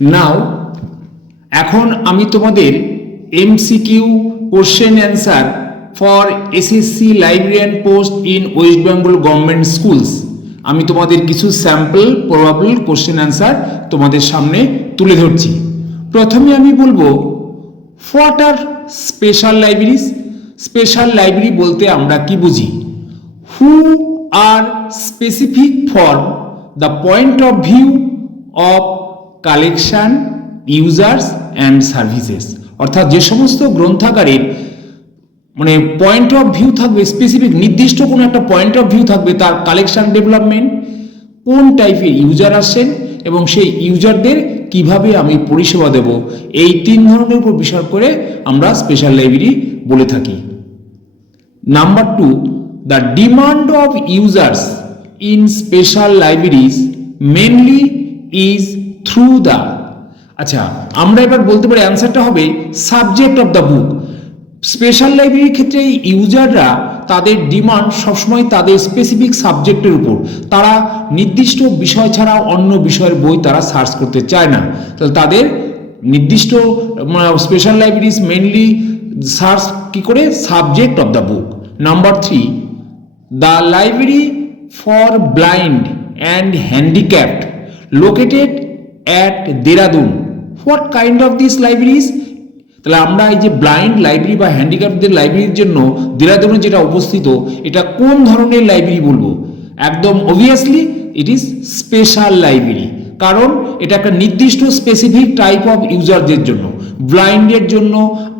নাও এখন আমি তোমাদের MCQ question answer for SSC librarian post in West Bengal government schools আমি তোমাদের কিছু স্যাম্পল প্রবাবল কোশ্চেন অ্যান্সার তোমাদের সামনে তুলে ধরছি। প্রথমে আমি বলবো what are special libraries. Special library বলতে আমরা কি বুঝি? Who are specific for the point of view of collection users and services, অর্থাৎ যে সমস্ত গ্রন্থাগারের মানে পয়েন্ট অফ ভিউ থাকবে, স্পেসিফিক নির্দিষ্ট কোনো একটা পয়েন্ট অফ ভিউ থাকবে, তার কালেকশন ডেভেলপমেন্ট, কোন টাইপের ইউজার আসেন এবং সেই ইউজারদের কিভাবে আমি পরিষেবা দেব, এই তিন ধরনের উপর বিচার করে আমরা স্পেশাল লাইব্রেরি বলে থাকি। Number 2, the demand of users in special libraries mainly is through the, আচ্ছা আমরা এবার বলতে পারি অ্যান্সারটা হবে subject of the book. Special লাইব্রেরির ক্ষেত্রে ইউজাররা তাদের ডিমান্ড সবসময় তাদের স্পেসিফিক সাবজেক্টের উপর, তারা নির্দিষ্ট বিষয় ছাড়া অন্য বিষয়ের বই তারা সার্চ করতে চায় না, তাহলে তাদের নির্দিষ্ট স্পেশাল লাইব্রেরিজ মেনলি সার্চ কি করে? Subject of the book. Number 3, the library for blind and handicapped located at Dehradun, what kind of this libraries? তাহলে আমরা এই যে ব্লাইন্ড লাইব্রেরি বা হ্যান্ডিক্যাপদের লাইব্রেরির জন্য দেরাদুনে যেটা অবস্থিত, এটা কোন ধরনের লাইব্রেরি বলবো? একদম obviously it is special library, কারণ এটা একটা নির্দিষ্ট স্পেসিফিক টাইপ অফ ইউজারদের জন্য। ব্লাইন্ডের জন্য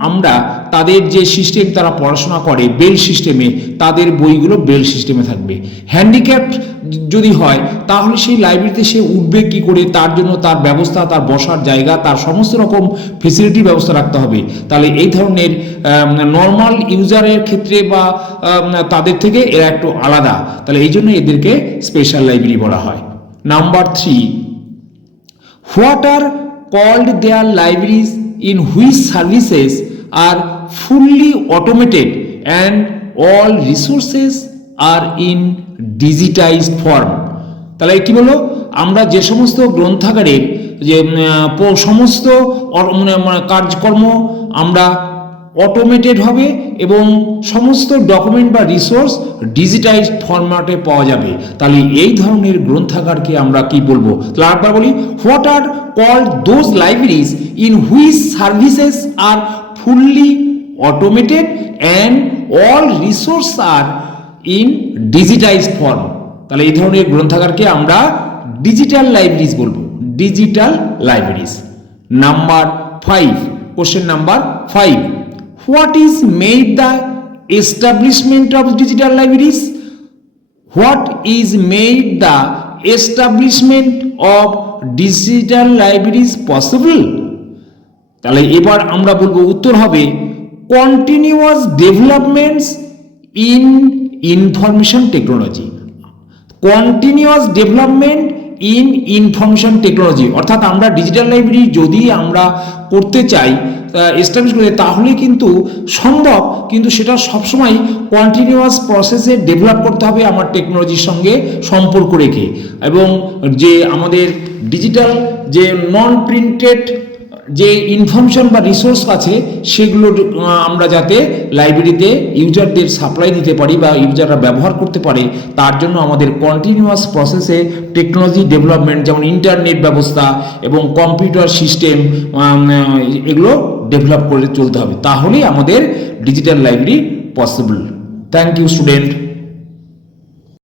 আমরা তাদের যে সিস্টেম তারা পড়াশোনা করে বেল সিস্টেমে, তাদের বইগুলো বেল সিস্টেমে থাকবে। হ্যান্ডিক্যাপড যদি হয় তাহলে সেই লাইব্রেরিতে সে উঠবে কি করে, তার জন্য তার ব্যবস্থা, তার বসার জায়গা, তার সমস্ত রকম ফেসিলিটির ব্যবস্থা রাখতে হবে। তাহলে এই ধরনের নর্মাল ইউজারের ক্ষেত্রে বা তাদের থেকে এরা একটু আলাদা, তাহলে এই জন্য এদেরকে স্পেশাল লাইব্রেরি বলা হয়। Number 3, what are called their libraries in which services are fully automated and all resources are in digitized form। তাহলে কি বলো? আমরা যে সমস্ত গ্রন্থাগারের যে সমস্ত কাজকর্ম আমরা অটোমেটেড হবে এবং সমস্ত ডকুমেন্ট বা রিসোর্স ডিজিটাইজড ফরম্যাটে পাওয়া যাবে, তাহলে এই ধরনের গ্রন্থাগারকে আমরা কি বলবো? তাহলে আরেকবার বলি, what are called those libraries in which services are fully automated and all resource are in digitised form. তাহলে এই ধরনের গ্রন্থাগারকে আমরা ডিজিটাল লাইব্রেরিজ বলবো, digital libraries. Number 5, question number 5, what is made the establishment of digital libraries? What is made the establishment of digital libraries possible? তাহলে এবার আমরা বলবো, উত্তর হবে continuous developments in information technology. Continuous development in information technology, অর্থাৎ আমরা digital library যদি আমরা করতে চাই, এস্টাবলিশ করতে, তাহলে কিন্তু সম্ভব, কিন্তু সেটা সবসময় কন্টিনিউয়াস প্রসেসে ডেভেলপ করতে হবে আমার টেকনোলজির সঙ্গে সম্পর্ক রেখে, এবং যে আমাদের ডিজিটাল যে নন প্রিন্টেড যে ইনফরমেশন বা রিসোর্স আছে সেগুলো আমরা যাতে লাইব্রেরিতে ইউজারদের সাপ্লাই দিতে পারি বা ইউজাররা ব্যবহার করতে পারে, তার জন্য আমাদের কন্টিনিউয়াস প্রসেসে টেকনোলজি ডেভেলপমেন্ট, যেমন ইন্টারনেট ব্যবস্থা এবং কম্পিউটার সিস্টেম, এগুলো ডেভেলপ করে চলতে হবে, তাহলেই আমাদের digital library possible. Thank you student.